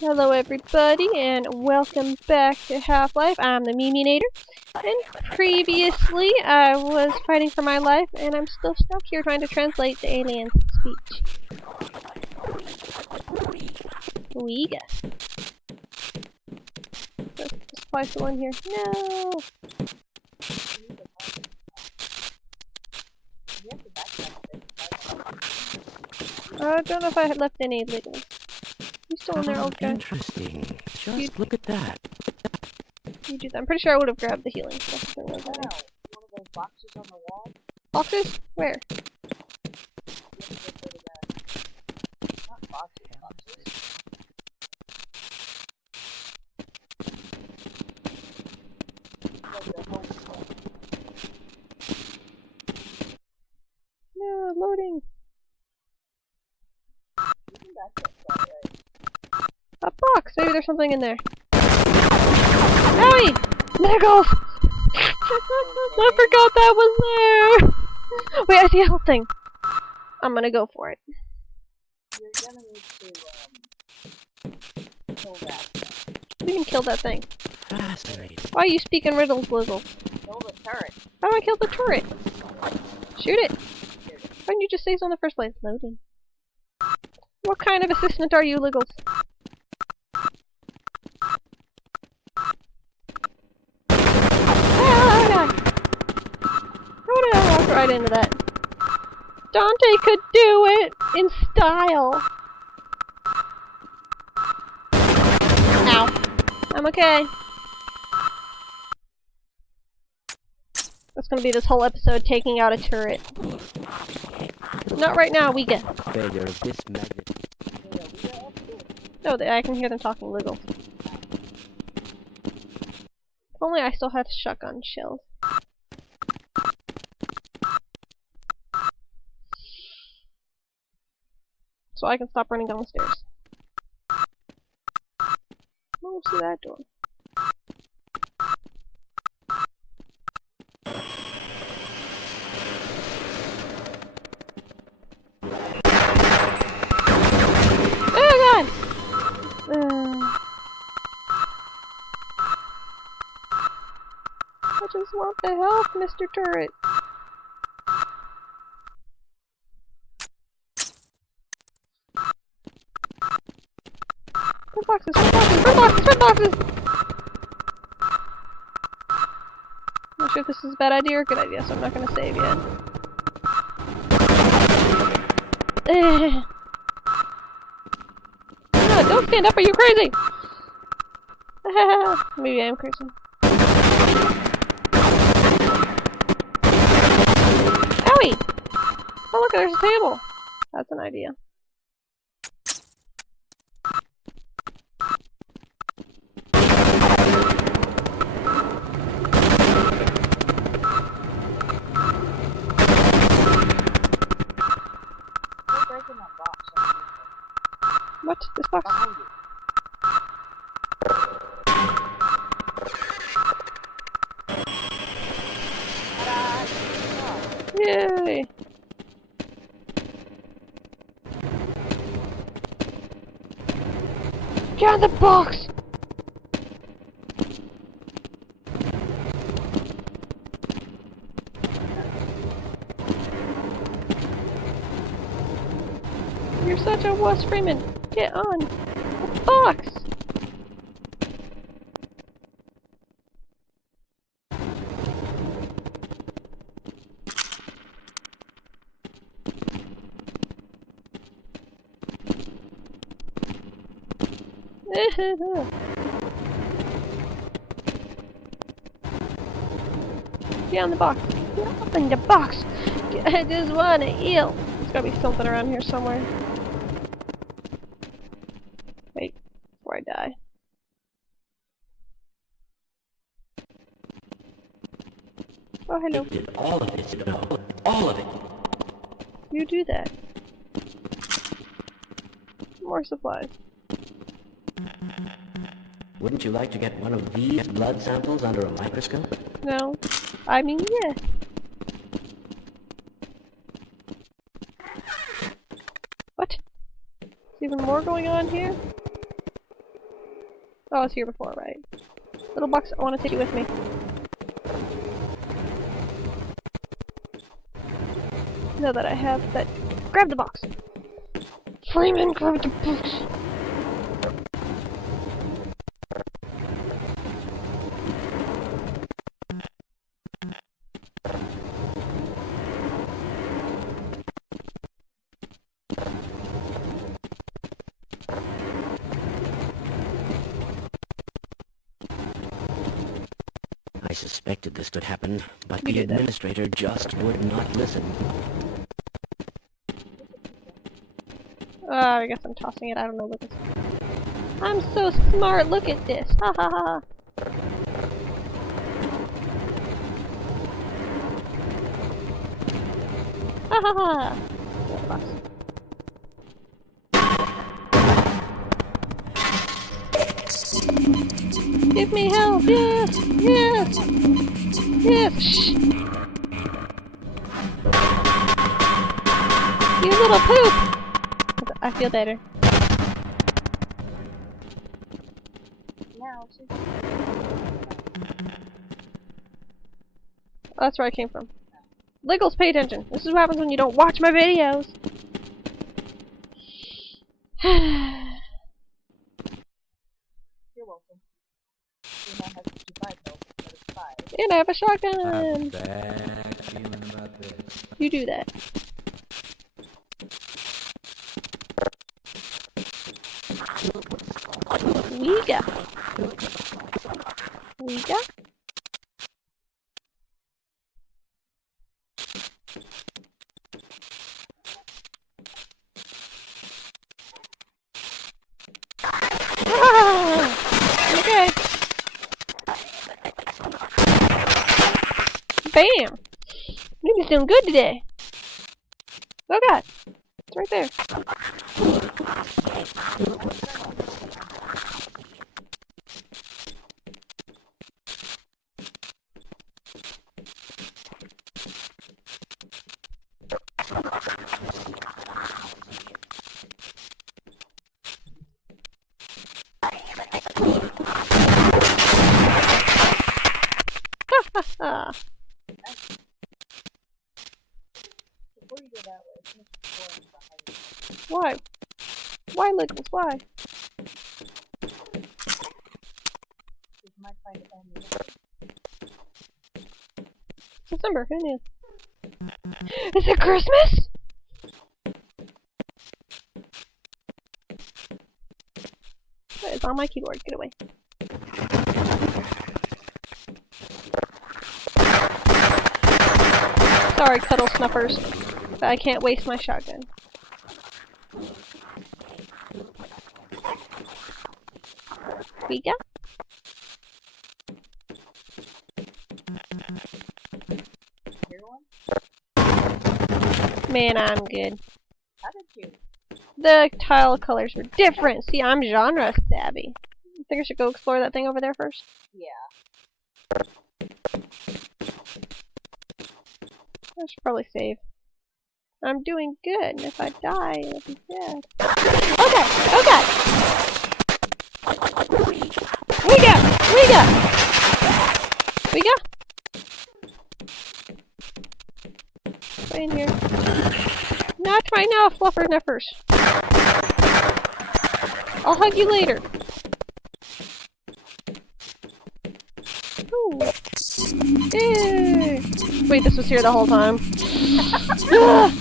Hello everybody, and welcome back to Half-Life. I'm the TheMiminator, and previously I was fighting for my life, and I'm still stuck here trying to translate the alien's speech. Weegas. Let's supply someone here. No! I don't know if I had left any littles. You still in there, old guy? Interesting. Just look at that. You do that. I'm pretty sure I would have grabbed the healing stuff if there was any. One of those boxes on the wall? Boxes? Where? Not boxes, boxes. Like the whole stuff. No, loading. Isn't that just alright? A box! Maybe there's something in there. Owie! Niggles! I forgot that was there! Wait, I see a health thing. I'm gonna go for it. You're gonna need to, kill that. You can kill that thing. Fascinating. Why are you speaking riddles, Lizzle? Kill the turret. How do I kill the turret? Shoot it! Why didn't you just say so in the first place? Loading. What kind of assistant are you, Liggles? How did I walk right into that? Dante could do it in style. Ow. I'm okay. That's gonna be this whole episode taking out a turret. Not right now, we get. Failure of this magnet. No, I can hear them talking Liggles. If only I still had shotgun shells. So I can stop running down the stairs. Oh, see that door. Oh god! I just want the help, Mr. Turret. Red boxes, red boxes, red boxes, red boxes! I'm not sure if this is a bad idea or a good idea, so I'm not gonna save yet. No, don't stand up, are you crazy? Maybe I am crazy. Owie! Oh look, there's a table! That's an idea. What? This box? Behind you. Yay! Get on the box! You're such a wuss, Freeman! Get on the box! Get on the box. Get up in the box. I just want to eat. There's gotta be something around here somewhere. Wait, before I die. Oh, hello. You did all of it, you know. All of it. You do that. More supplies. Wouldn't you like to get one of these blood samples under a microscope? No. I mean, yeah. What? Is even more going on here? Oh, I was here before, right? Little box, I want to take you with me. Now that I have that. Grab the box! Freeman, grab the box! I suspected this could happen, but You the do that. administrator just would not listen. I guess I'm tossing it. I don't know what this is. I'm so smart. Look at this. Ha ha ha. Ha ha ha. Grab the box. Give me help! Yes! Yes! Yes! Shh! You little poop! I feel better. Now, since Oh, that's where I came from. Liggles, pay attention. This is what happens when you don't watch my videos. you're welcome. You now have 55 health instead of 5. And I have a I have shotgun. a bad feeling about this. You do that. Weega. Weega? Ah! Okay. Bam! Maybe doing good today. Oh god. It's right there. Ah. Before you go that way, finish exploring behind you. Why? Why, Liggles? Why? You might find ammunition. It's December. Who knew? Is it Christmas? It's on my keyboard. Get away. Sorry, cuddle snuffers, but I can't waste my shotgun. Weega? Hear one? Man, I'm good. How did you? The tile colors were different. See, I'm genre savvy. I think I should go explore that thing over there first. Yeah. I should probably save. I'm doing good, and if I die, it'll be sad. Okay! Okay! Weega! Weega! Weega? Right in here. Not right now, fluffer nuffers. I'll hug you later. Ooh. Yay. Wait, this was here the whole time. Ah!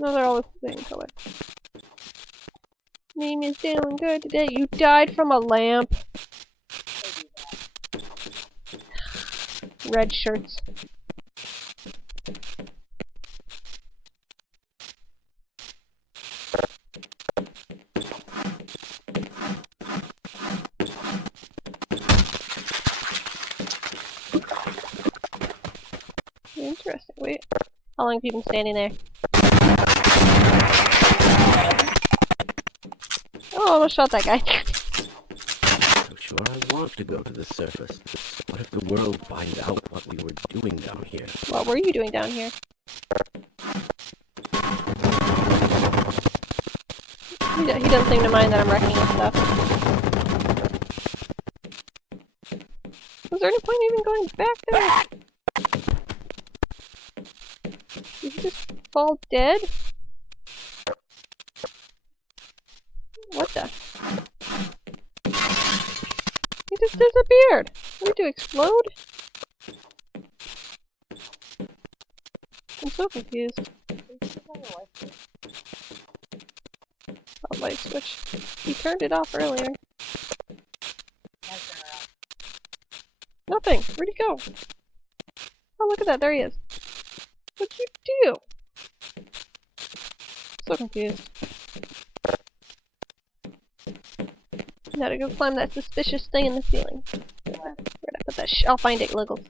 No, they're all the same color. Name is doing good today. You died from a lamp. Red shirts. Interesting. Wait. How long have you been standing there? Oh, I almost shot that guy. So sure I want to go to the surface. What if the world finds out what we were doing down here? What were you doing down here? He doesn't seem to mind that I'm wrecking his stuff. Was there any point even going back there? Did he just fall dead? What the? He just disappeared! Did he explode? I'm so confused. Oh, light switch. He turned it off earlier. Nothing! Where'd he go? Oh, look at that. There he is. What'd you do? So confused. Now to go climb that suspicious thing in the ceiling. Where'd I put that I'll find it, Liggles.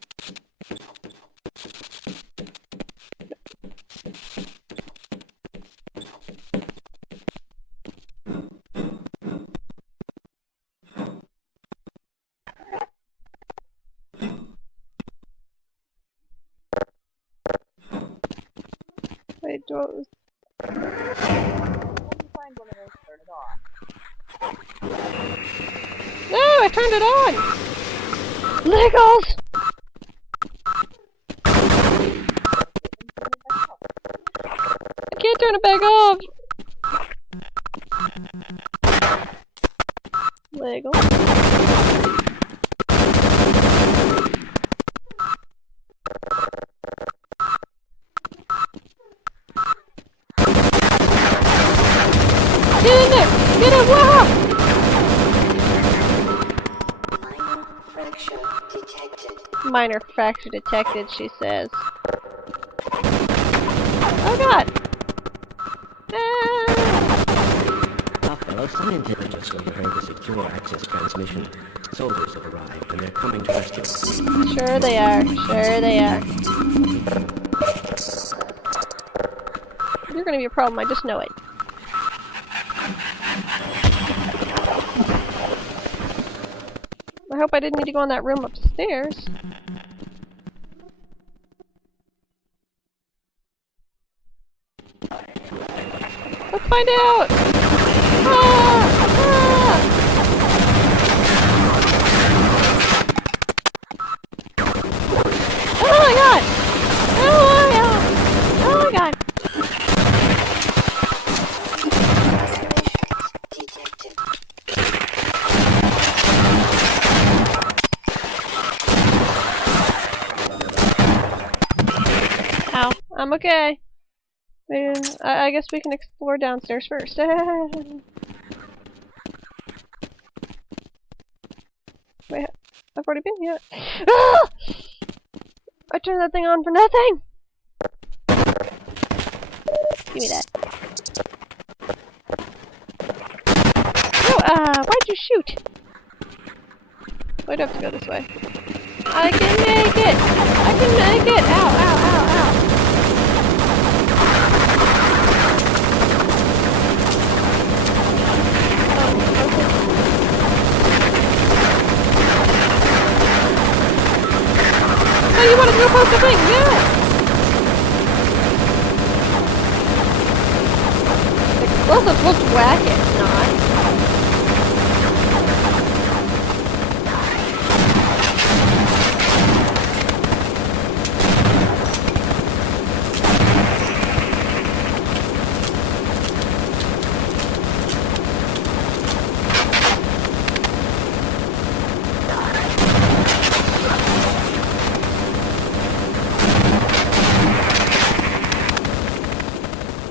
Wait, do When you find one of those, turn it off. No, I turned it on! Liggles! I can't turn it back off! Liggles. Get in there! Get in! Wow! Minor fracture detected, she says. Oh god! Ah! Our fellow scientists just overheard the secure access transmission. Soldiers have arrived, and they're coming to rescue us. Sure they are. Sure they are. You're gonna be a problem, I just know it. I hope I didn't need to go in that room upstairs. Let's find out! Ah! Ah! Oh my god! Oh my god! Oh my god! Ow. I'm okay. I guess we can explore downstairs first. Wait, I've already been here. Ah! I turned that thing on for nothing! Give me that. Oh, why'd you shoot? Why'd I have to go this way? I can make it! I can make it! Ow, ow, ow, ow! Oh, you wanted to go post the thing? Yeah! Explosives looks whack it, not.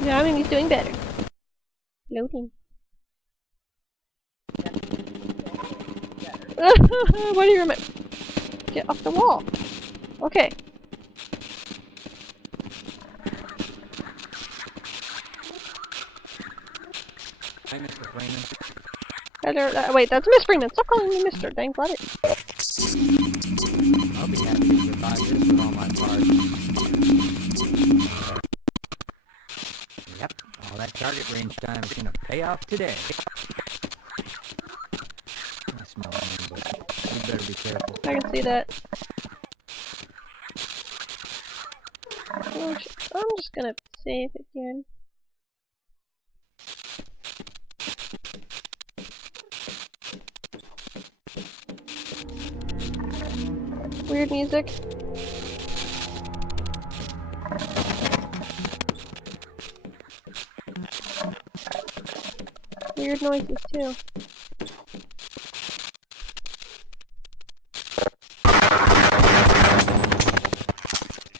Yeah, I mean, he's doing better. Loading. What do you remember? Get off the wall. Okay. Hi, Mr. Freeman. Wait, that's Miss Freeman. Stop calling me Mr. Dang, let it. I'll be happy to survive this with all my parts. Yep, all that target range time is gonna pay off today. better be careful. I can see that. I'm just gonna save again. Weird music. Weird noises too.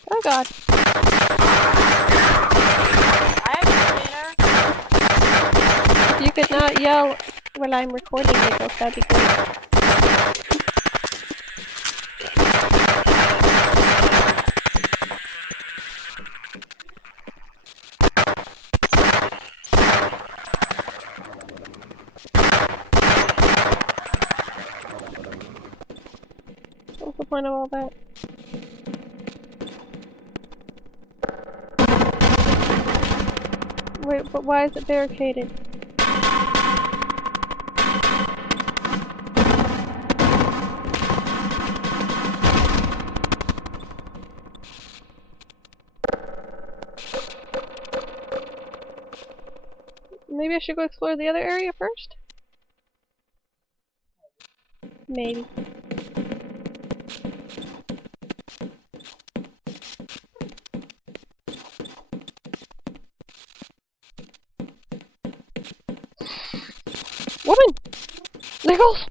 Oh god. I have a cleaner. If you could not yell when I'm recording Nicholas, that'd be great. What's the point of all that? Wait, but why is it barricaded? Maybe I should go explore the other area first? Maybe. Woman! Nichols!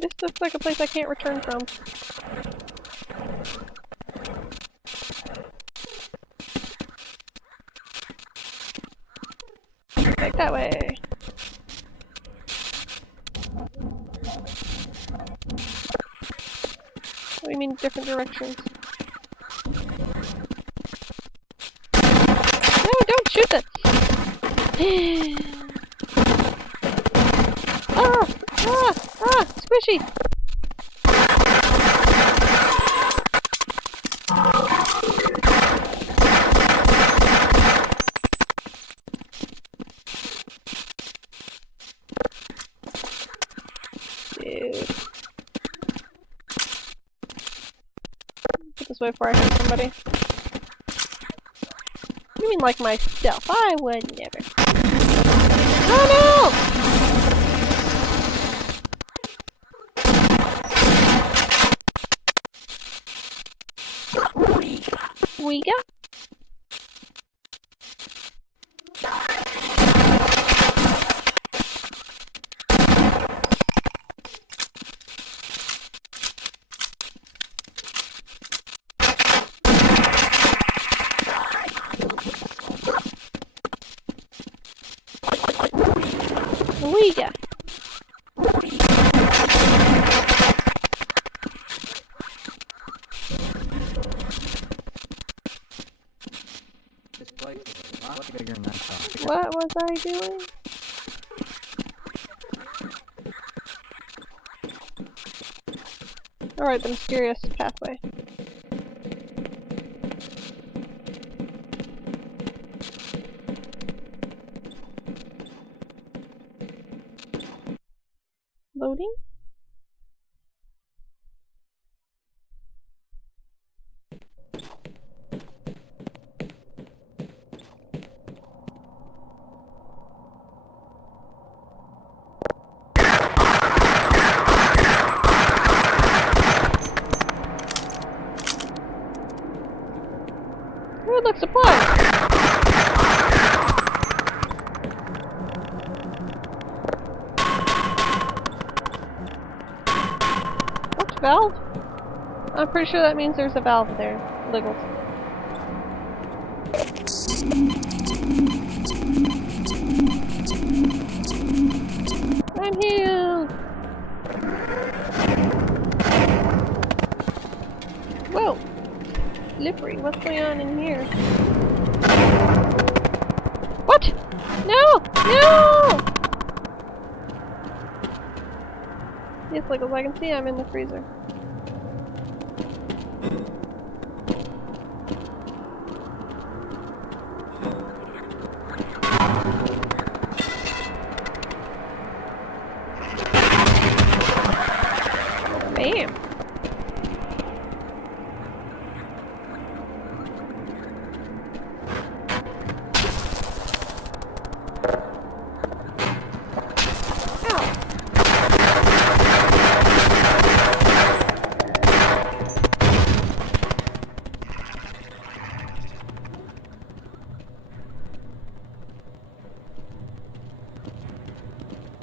This looks like a place I can't return from. Back that way. What do you mean different directions? No, don't shoot that! Ah! Ah! Ah! Squishy! Dude. Put this way before I hurt somebody. You mean like myself? I would never. Oh no! Weega? Weega. This place is a lot bigger than I thought. What was I doing? Alright, the mysterious pathway. Loading? Good luck supplies! What valve? I'm pretty sure that means there's a valve there. Liggles. I'm healed! slippery. What's going on in here? What? No! No! Yes, like as I can see, I'm in the freezer. Bam!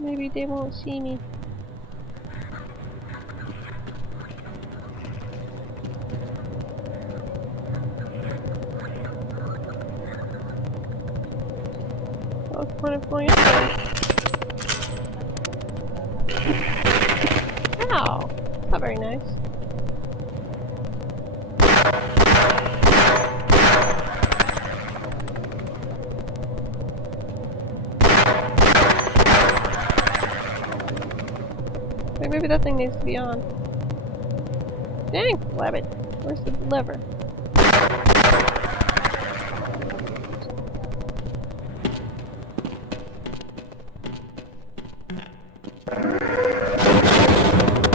Maybe they won't see me. What's the point of going up there? Ow! Not very nice. Wait, maybe that thing needs to be on. Dang! Wabbit. Where's the lever?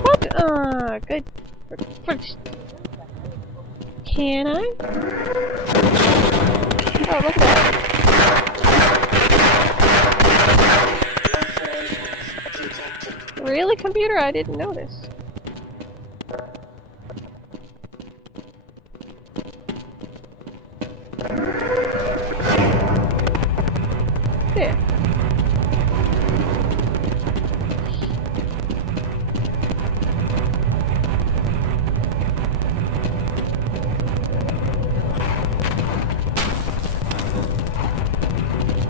What? Good. Can I? Oh, look at that. Really, computer? I didn't notice. There.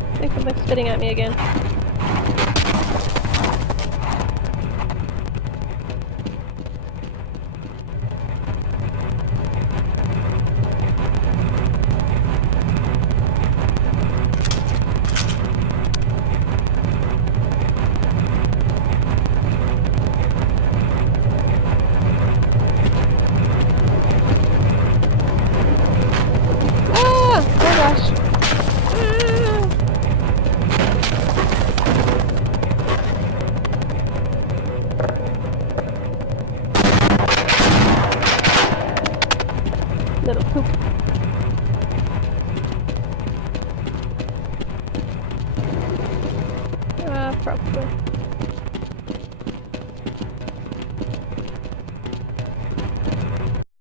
I think something's spitting at me again. Little poop. Probably.